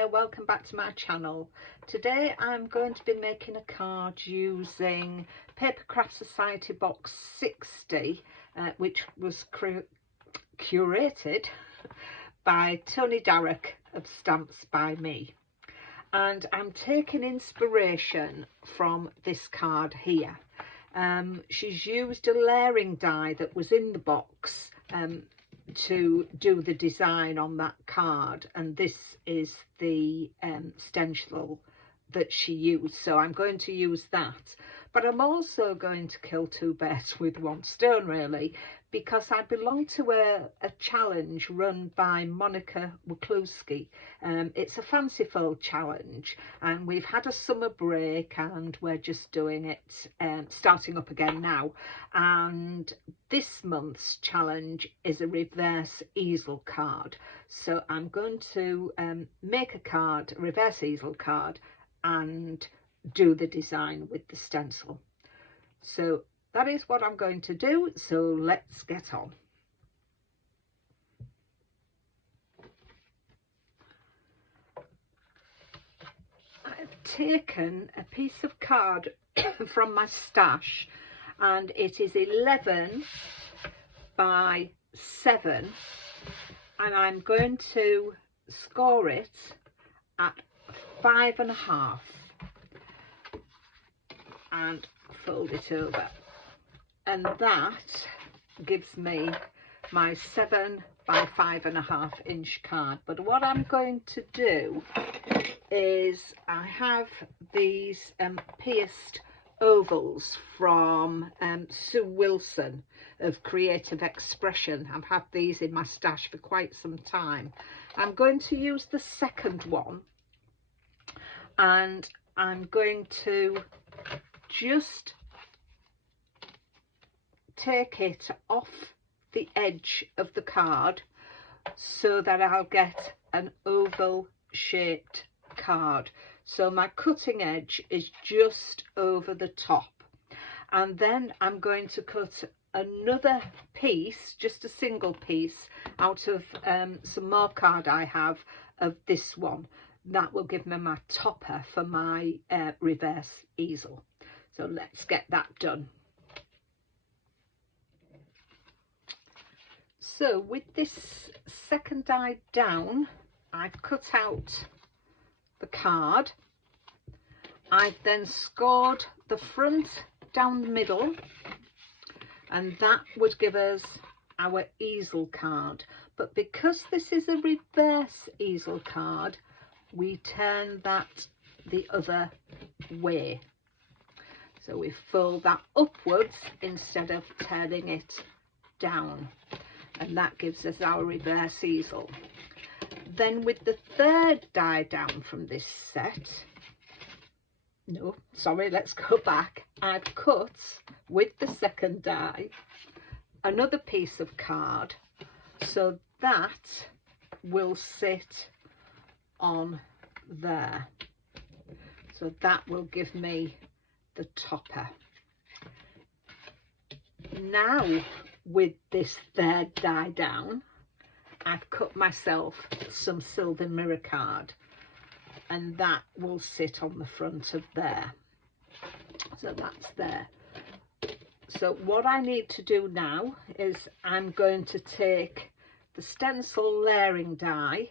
there, welcome back to my channel. Today I'm going to be making a card using Papercrat Society Box 60, which was curated by Toni Darroch of Stamps by me. And I'm taking inspiration from this card here. She's used a layering die that was in the box to do the design on that card, and this is the stencil that she used, so I'm going to use that. But I'm also going to kill two birds with one stone, really, because I belong to a challenge run by Monica Wachowski. It's a fanciful challenge, and we've had a summer break and we're just doing it, starting up again now. And this month's challenge is a reverse easel card. So I'm going to make a card, a reverse easel card, and do the design with the stencil. So that is what I'm going to do, so let's get on. I've taken a piece of card from my stash, and it is 11 by 7, and I'm going to score it at 5.5 and fold it over, and that gives me my 7 by 5.5 inch card. But what I'm going to do is I have these pierced ovals from Sue Wilson of Creative Expression. I've had these in my stash for quite some time. I'm going to use the second one, and I'm going to just take it off the edge of the card so that I'll get an oval shaped card. So my cutting edge is just over the top, and then I'm going to cut another piece, just a single piece, out of some more card I have of this one. That will give me my topper for my reverse easel. So let's get that done. So with this second die down, I've cut out the card. I've then scored the front down the middle, and that would give us our easel card. But because this is a reverse easel card, we turn that the other way. So we fold that upwards instead of turning it down, and that gives us our reverse easel. Then with the third die down from this set, no, sorry, let's go back. I've cut with the second die another piece of card, so that will sit on there. So that will give me the topper. Now with this third die down, I've cut myself some silver mirror card, and that will sit on the front of there. So that's there. So what I need to do now is I'm going to take the stencil layering die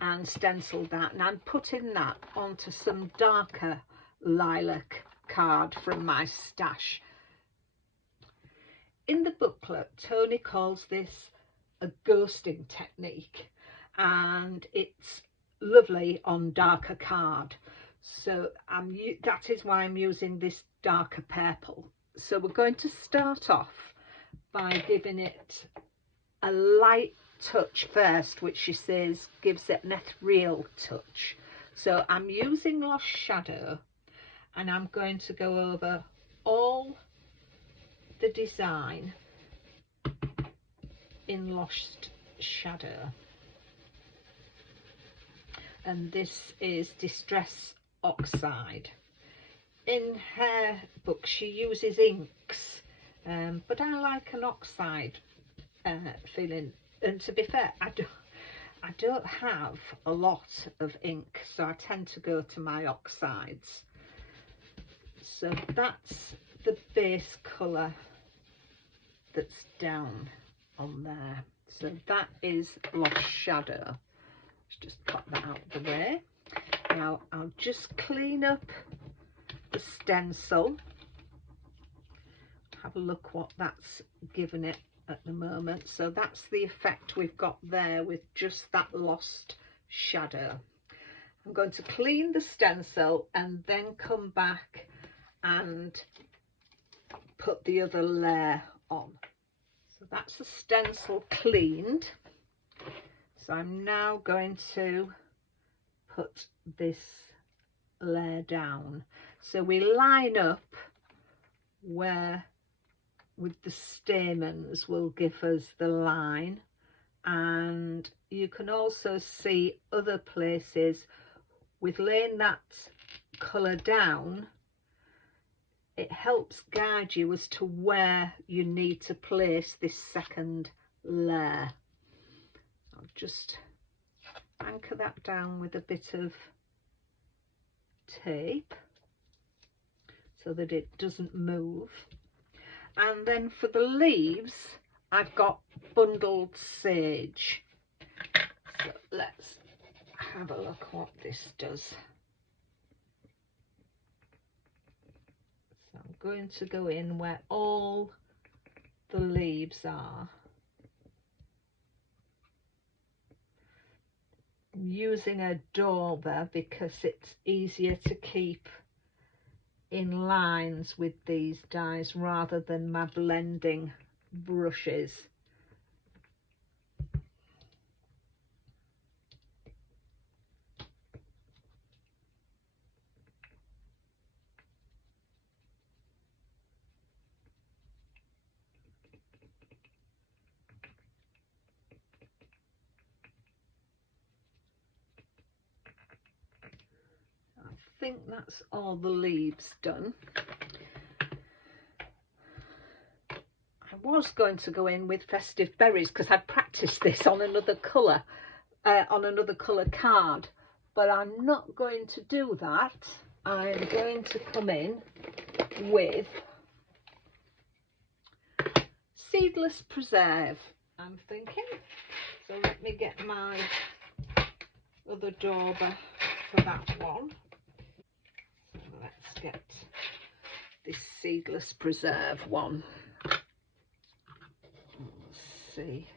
and stencil that, and I'm putting that onto some darker lilac card from my stash. In the booklet, Toni calls this a ghosting technique, and it's lovely on darker card. So that is why I'm using this darker purple. So we're going to start off by giving it a light touch first, which she says gives it an ethereal touch. So I'm using Lost Shadow, and I'm going to go over all the design in Lost Shadow, and this is Distress Oxide. In her book she uses inks, but I like an oxide feeling, and to be fair, I don't have a lot of ink, so I tend to go to my Oxides. So that's the base colour that's down on there. So that is Lost Shadow. Let's just pop that out of the way. Now I'll just clean up the stencil. Have a look what that's given it at the moment. So that's the effect we've got there with just that Lost Shadow. I'm going to clean the stencil and then come back and put the other layer on. So that's the stencil cleaned. So I'm now going to put this layer down. So we line up where with the stamens will give us the line, and you can also see other places with laying that colour down. It helps guide you as to where you need to place this second layer. I'll just anchor that down with a bit of tape so that it doesn't move. And then for the leaves, I've got bundled sage. So let's have a look what this does. So I'm going to go in where all the leaves are. I'm using a dauber because it's easier to keep in lines with these dies rather than my blending brushes. I think that's all the leaves done. I was going to go in with festive berries because I'd practiced this on another colour card, but I'm not going to do that. I'm going to come in with Seedless Preserve, I'm thinking. So let me get my other dauber for that one. So let's get this Seedless Preserve one. Let's see.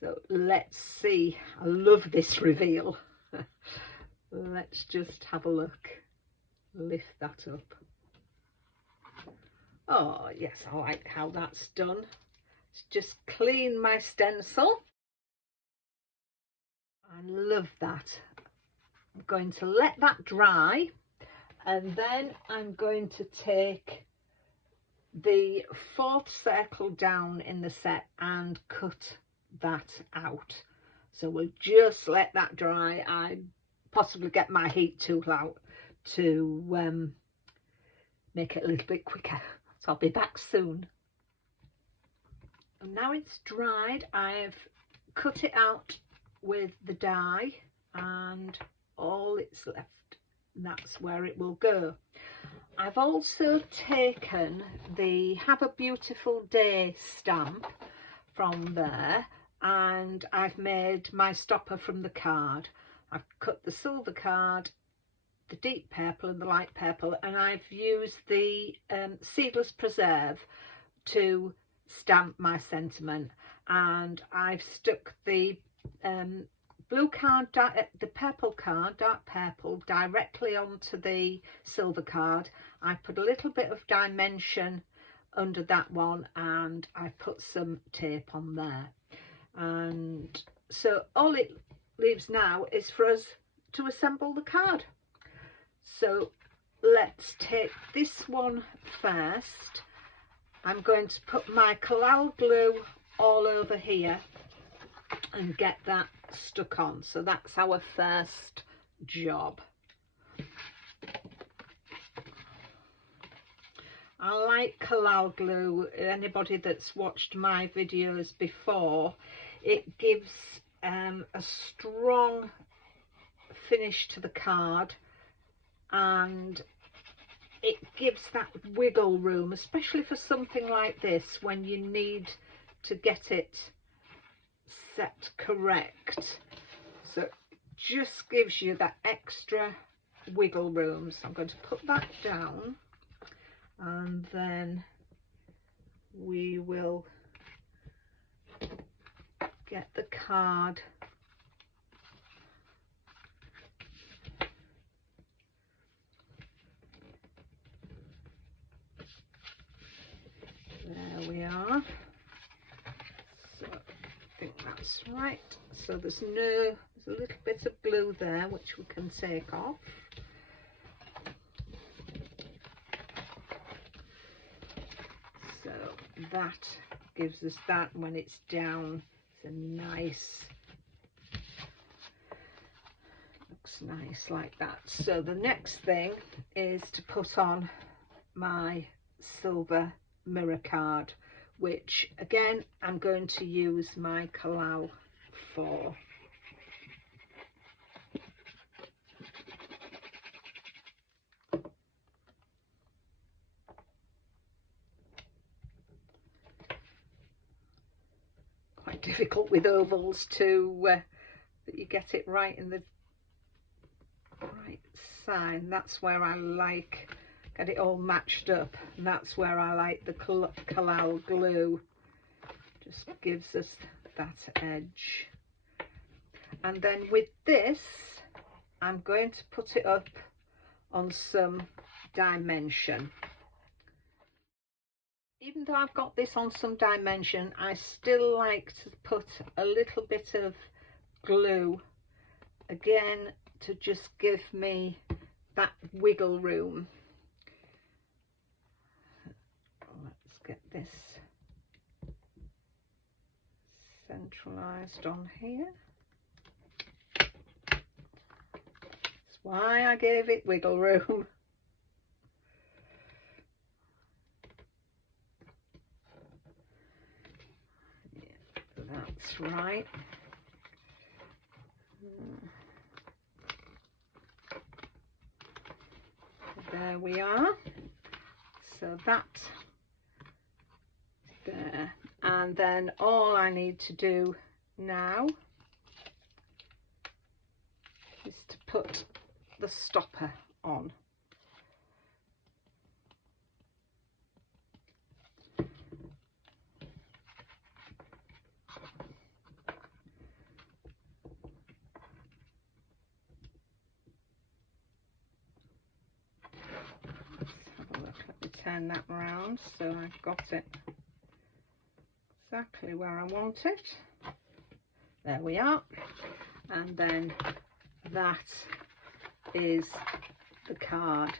So let's see. I love this reveal. Let's just have a look. Lift that up. Oh yes, I like how that's done. Let's just clean my stencil. I love that. I'm going to let that dry, and then I'm going to take the fourth circle down in the set and cut that out. So we'll just let that dry. I possibly get my heat tool out to make it a little bit quicker. So I'll be back soon. And now it's dried, I've cut it out with the die, and all it's left, that's where it will go. I've also taken the Have a Beautiful Day stamp from there, and I've made my stopper from the card. I've cut the silver card, the deep purple and the light purple, and I've used the Seedless Preserve to stamp my sentiment, and I've stuck the blue card, the purple card, dark purple, directly onto the silver card. I put a little bit of dimension under that one, and I put some tape on there. And so all it leaves now is for us to assemble the card. So let's take this one first. I'm going to put my collal glue all over here and get that stuck on. So that's our first job. I like collal glue. Anybody that's watched my videos before, it gives a strong finish to the card, and it gives that wiggle room, especially for something like this when you need to get it set correct. So it just gives you that extra wiggle room. So I'm going to put that down, and then we will get the card there. We are. So I think that's right. So there's a little bit of glue there which we can take off. So that gives us that. When it's down, it's a nice, looks nice like that. So the next thing is to put on my silver mirror card, which again I'm going to use my collal for. Quite difficult with ovals to that you get it right in the right side. That's where I like, get it all matched up, and that's where I like the collal glue. Just gives us that edge. And then with this, I'm going to put it up on some dimension. Even though I've got this on some dimension, I still like to put a little bit of glue again to just give me that wiggle room. Let's get this centralized on here. That's why I gave it wiggle room. That's right. There we are. So that's there. And then all I need to do now is to put the stopper on. Turn that round so I've got it exactly where I want it. There we are. And then that is the card.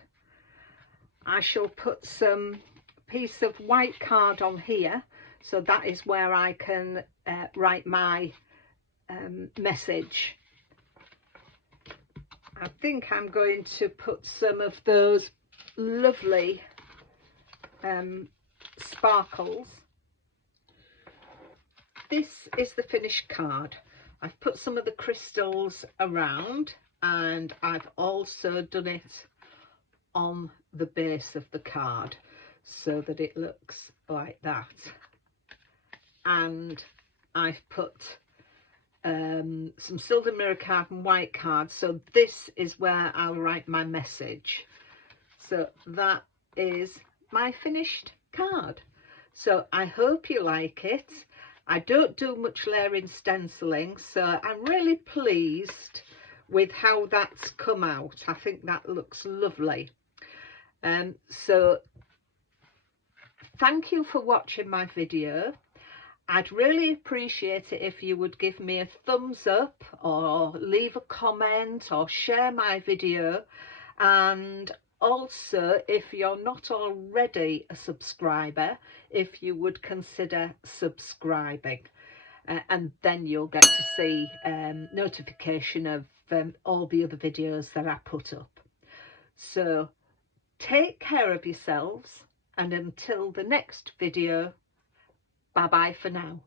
I shall put some piece of white card on here, so that is where I can write my message. I think I'm going to put some of those lovely sparkles. This is the finished card. I've put some of the crystals around, and I've also done it on the base of the card so that it looks like that. And I've put some silver mirror card and white card, so this is where I'll write my message. So that is my finished card. So I hope you like it. I don't do much layering stenciling, so I'm really pleased with how that's come out. I think that looks lovely. So thank you for watching my video. I'd really appreciate it if you would give me a thumbs up or leave a comment or share my video, and also if you're not already a subscriber, if you would consider subscribing, and then you'll get to see notification of all the other videos that I put up. So take care of yourselves, and until the next video, bye bye for now.